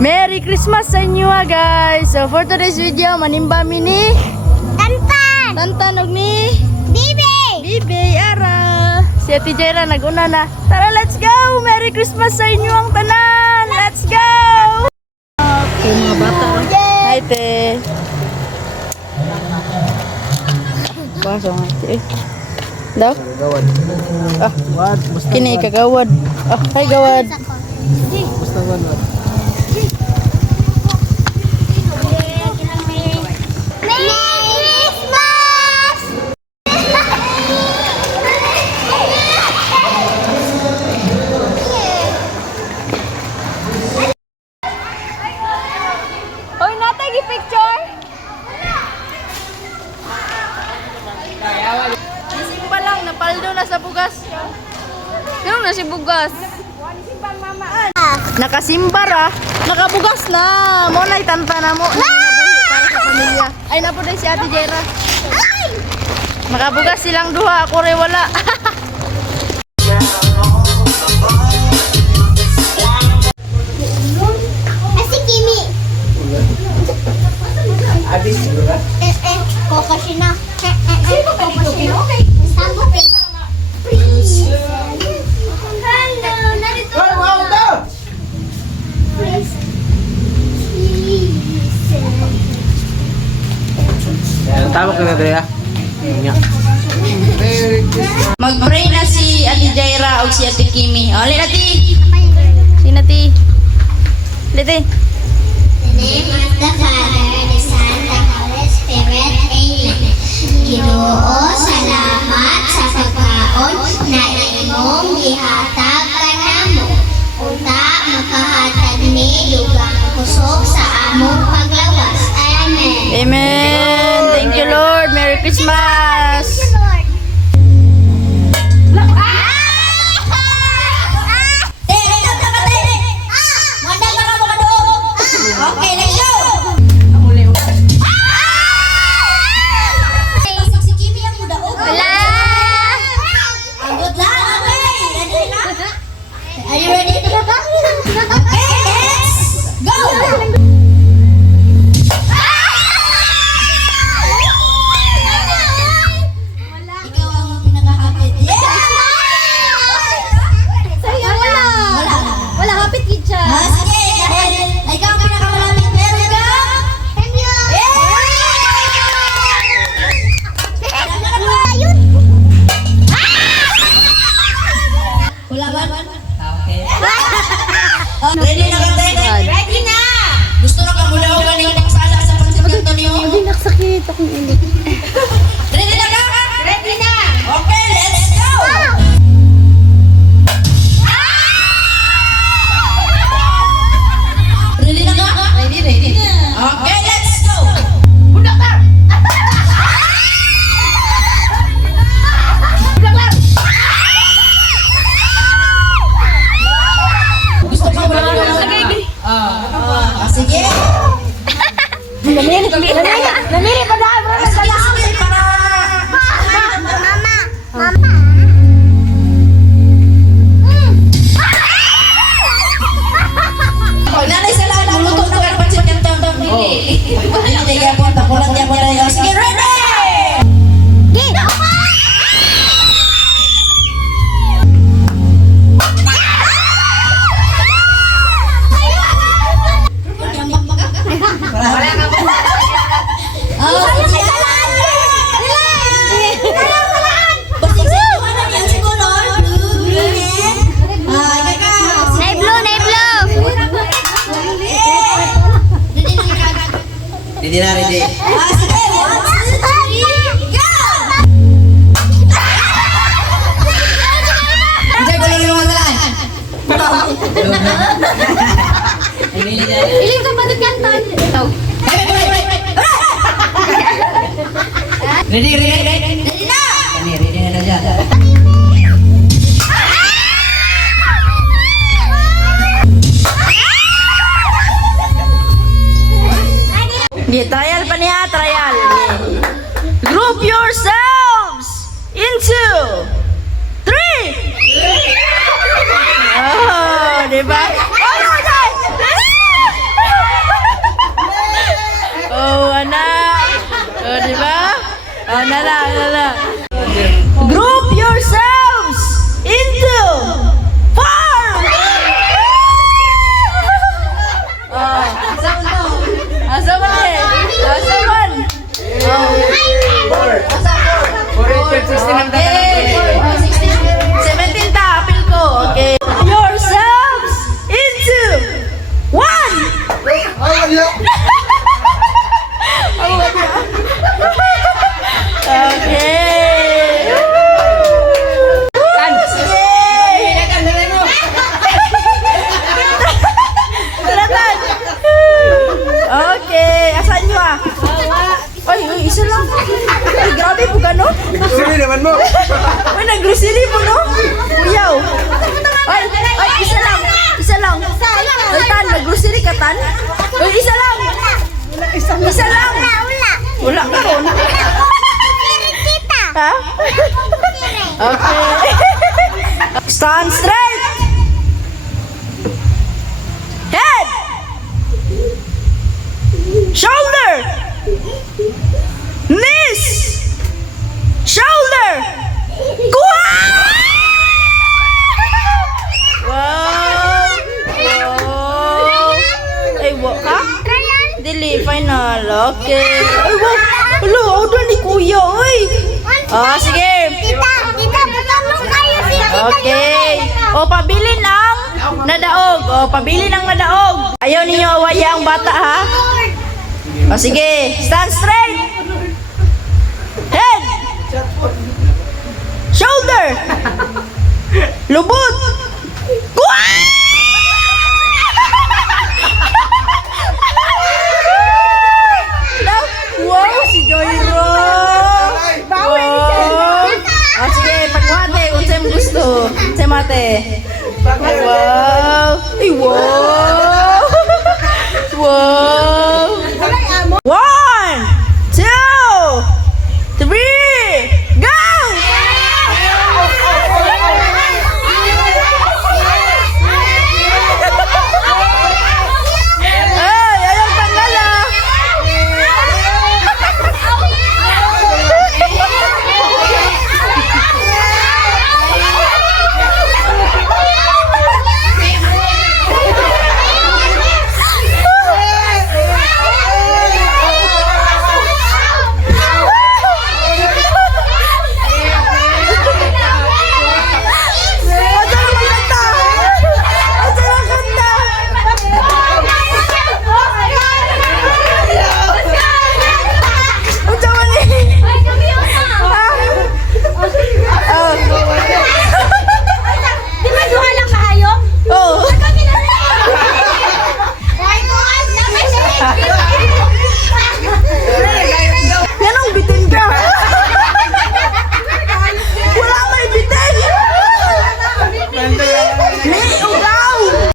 Merry Christmas sa inyo guys. So for today's video, manimba mini Tantan! Tantan og ni Bibi! Bibi Ara. Si Ate Jera naguna na. Tara, let's go! Merry Christmas sa inyo ang tanan! Let's go! Okay, mga bata. Hi, te. Baso nga, te. Daw? Gawad. Ah, Wad, basta kini kagawad. Ah, hi, gawad. basta wad. Hoy, natay gi-picture. Simba lang, napaldo na sa bugas. Ganun na si bugas. Nakasimbar ah. Nakabugas na. Mo na itanta na mo. Para sa pamilya. Ay, napo din si Ate Jera. Nakabugas silang duha. Ako rin wala. Si Kimi! Abis siguro. Kokosina. Sino ka dito, Kino? Sambo pa. Hello, narito Wala mo ako daw. Tawag ka na dre ha. Mag-pray na si Ate Jaira o si Ate Kimi. O, ulit Ate. Si Ate. Ulit eh. In the name of the Father, the Son, the Holy Spirit. Amen. Ginoo, salamat sa pagkaon na imong gihatag kanamo. Unta makahatag ni dugang kusog sa among paglawas. Amen. Amen. Thank you, Lord. Merry Christmas. Okay, let's go! Si Kimi ang muda. Wala! Good luck, okay? Ready na? Are you ready? Okay, let's go! Ikaw ang pinaka-hapit. Wala! Wala, hapit kid siya. Sige, dahil ikaw ang pinaka-malamig. Meron ka? Wala ba? Okay. Ready na ka, Tay? Ready na! Gusto na ka mula o galing pagsala sa pansikanto niyo? Hindi nagsakit akong ulit. Ready na ka? Ready na! Okay, let's go! Ready na ka? Ready. Okay, let's go! Budak na! Budak na! Gusto ka ba? Sige! Namiri pa na! Sige, para! Mama! Oh, nanay sa lahat ang luto na karpan sa kantong. Hindi niya po, tapulan niya po na yun. Sige, ready! Ready na, ready. Sige, 1, 2, 3, go! Andiyan ko lang yung mga talaan. Iling ka patut kantan. Ready. Ready na! Ready na dyan. Trial pa niya, trial. Group yourselves into 3. Oh, diba? Oh my God! Nala. Group yourselves into 4! Asa man eh? Asa man? Okay. 17 ta, apil ko. Okay. Yourselves into 1! Okay. Selatan. Okay, asan nyo ah? Ay, isa lang. Ay, grabe po ka, no? Grocery naman mo. Ay, nag-grocery mo, no? Kuyaw. Ay, isa lang. Ay, Tan, nag-grocery ka, Tan? Ay, isa lang. Isa lang. Wala ka ron. Ha? Okay. Stand straight. Head. Shoulder. Knees. Shoulder. Kuha! Wow. Ay, ha? Dili, final. Okay. Ay, wow. Hello, order ni Kuya, oy. Sige. Okay. O, pabili ng nadaog. Ayaw ninyo awaya ang bata, ha? Sige. Stand straight. Head. Shoulder. Lubot. Kuha!